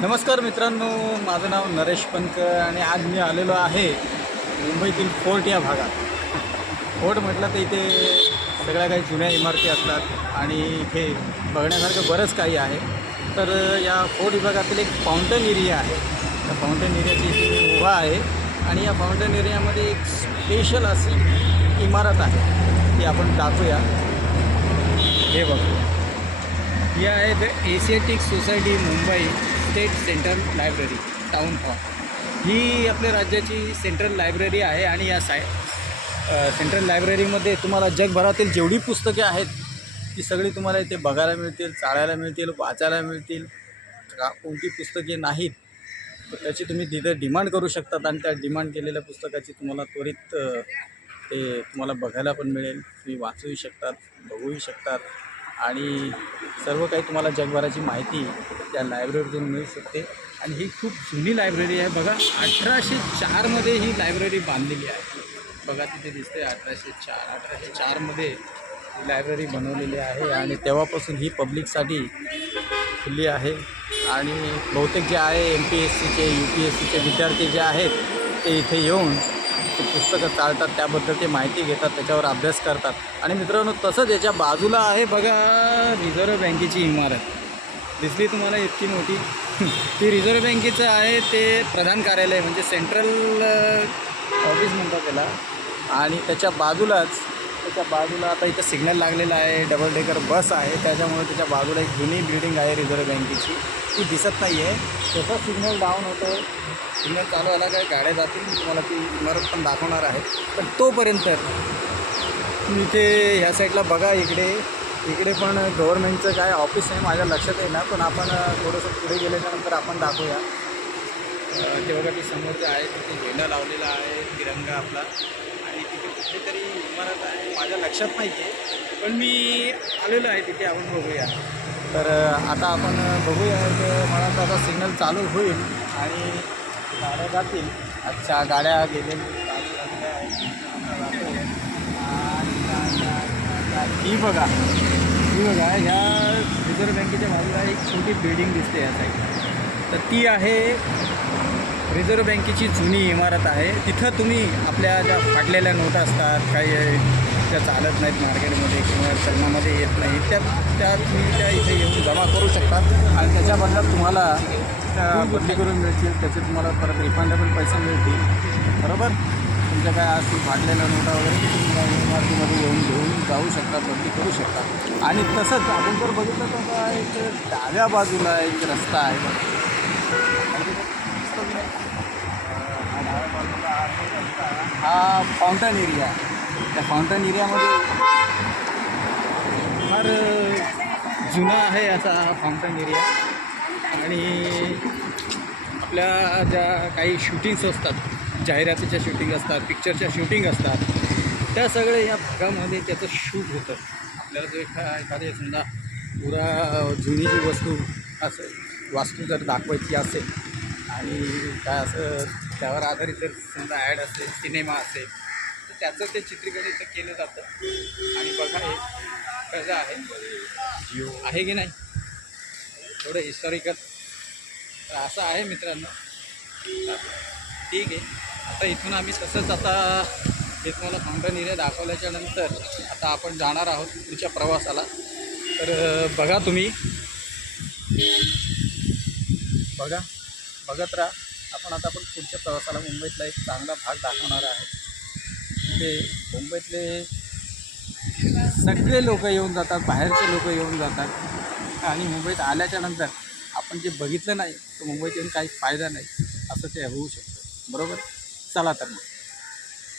नमस्कार मित्रांनो माझं नाव नरेश पंत आणि आज मी आलेलो आहे मुंबईतील फोर्ट या भागात. फोर्ट म्हटलं तर इथे सगळ्या काही जुन्या इमारती असतात आणि इथे बघण्यासारखं बरंच काही आहे. तर या फोर्ट विभागातील एक फाउंटन एरिया आहे. त्या फाउंटन एरियाची इथे मी उभा आहे आणि या फाउंटन एरियामध्ये एक स्पेशल अशी इमारत आहे ती आपण टाकूया हे बघू. या आहे the Asiatic Society Mumbai State Central Library Town Hall ही आपल्या राज्याची सेंट्रल लायब्ररी आहे आणि या साय सेंट्रल लायब्ररीमध्ये तुम्हाला जगभरातील जेवढी पुस्तके आहेत ती सगळी तुम्हाला इथे बघायला मिळतील चाळायला मिळतील वाचायला मिळतील. का कोणती पुस्तके नाहीत तर त्याची तुम्ही तिथे डिमांड करू शकतात आणि त्या डिमांड केलेल्या पुस्तकाची तुम्हाला त्वरित ते तुम्हाला बघायला पण मिळेल. तुम्ही वाचूही शकतात बघूही शकतात. आणि सर्व काही तुम्हाला जगभराची माहिती त्या लायब्ररीतून मिळू शकते. आणि ही खूप जुनी लायब्ररी आहे. बघा अठराशे चारमध्ये ही लायब्ररी बांधलेली आहे. बघा तिथे दिसते अठराशे चार अठराशे चारमध्ये ही लायब्ररी बनवलेली आहे. आणि तेव्हापासून ही पब्लिकसाठी खुली आहे. आणि बहुतेक जे आहे एम पी एस सीचे यू पी एस सीचे विद्यार्थी जे आहेत ते इथे येऊन पुस्तकं चालतात त्याबद्दल ते माहिती घेतात त्याच्यावर अभ्यास करतात. आणि मित्रांनो तसंच याच्या बाजूला आहे बघा रिझर्व्ह बँकेची इमारत. दिसली तुम्हाला इतकी मोठी? ती रिझर्व्ह बँकेचं आहे ते प्रधान कार्यालय म्हणजे सेंट्रल ऑफिस म्हणतात त्याला. आणि त्याच्या बाजूलाच त्याच्या बाजूला आता इथं सिग्नल लागलेला आहे डबल डेकर बस आहे त्याच्यामुळे त्याच्या बाजूला एक जुनी बिल्डिंग आहे रिझर्व्ह बँकेची. ती दिसत नाही आहे तसं सिग्नल डाऊन होतं सिग्नल चालू आला काय गाड्या जातील मी तुम्हाला ती इमारत पण दाखवणार आहे. पण तोपर्यंत तुम्ही इथे ह्या साईडला बघा इकडे इकडे पण गव्हर्नमेंटचं काय ऑफिस आहे माझ्या लक्षात येईना पण आपण थोडंसं पुढे गेल्याच्यानंतर आपण दाखवूया. अ, ते समोर जे आहे तिथे झेंडा लावलेला आहे तिरंगा आपला. आणि तिथे कुठली तरी इमारत आहे माझ्या लक्षात नाही आहे पण मी आलेलो आहे तिथे आपण बघूया. तर आता आपण बघूया तर मला आता सिग्नल चालू होईल. आणि गाड्या जातील. अच्छा गाड्या गेलेल्या ही बघा. ही बघा ह्या रिझर्व्ह बँकेच्या बाजूला एक छोटी बिल्डिंग दिसते या साईडला तर ती आहे रिझर्व्ह बँकेची जुनी इमारत आहे. तिथं तुम्ही आपल्या ज्या फाटलेल्या नोटा असतात काही त्या चालत नाहीत मार्केटमध्ये किंवा चलनामध्ये येत नाही त्या त्या तुम्ही त्या इथे येऊन करू शकतात आणि त्याच्या बदल्यात तुम्हाला त्या बदली करून मिळतील त्याचे तुम्हाला परत रिफंडेबल पैसे मिळतील. बरोबर? तुमच्या काय असतील फाटलेल्या नोटा वगैरे तुम्हाला इमारतीमध्ये येऊन घेऊन जाऊ शकता बदली करू शकता. आणि तसंच आपण जर बघितलं तर एक डाव्या बाजूला एक रस्ता आहे. हा हा फाउंटन एरिया आहे. त्या फाउंटन एरियामध्ये फार जुना आहे असा फाउंटन एरिया आणि आपल्या ज्या काही शूटिंग्स असतात जाहिरातीच्या शूटिंग असतात पिक्चरच्या शूटिंग असतात त्या सगळ्या या भागामध्ये त्याचं शूट होतं. आपल्याला जर एखा एखादे समजा पुरा जुनी जी वस्तू असं वास्तू जर दाखवायची असेल आणि काय असं त्यावर आधारित जर समजा ॲड असेल सिनेमा असेल तर त्याचं ते चित्रीकरण इथं केलं जातं. आणि बघा हे कसं आहे. जिओ आहे की नाही? थोडं हिस्टॉरिकल तर असं आहे मित्रांनो. ठीक आहे. आता इथून आम्ही तसंच आता हे तुम्हाला फाउंटन एरिया दाखवल्याच्या नंतर आता आपण जाणार आहोत पुढच्या प्रवासाला. तर बघा तुम्ही. बघा. बघत राहा. आपण आता आपण पुढच्या प्रवासाला मुंबईतला एक चांगला भाग दाखवणार आहे. ते मुंबईतले सगळे लोक येऊन जातात बाहेरचे लोक येऊन जातात. आणि मुंबईत आल्याच्यानंतर आपण जे बघितलं नाही तर मुंबईत येऊन काही फायदा नाही असं ते होऊ शकतं. बरोबर? चला तर मग.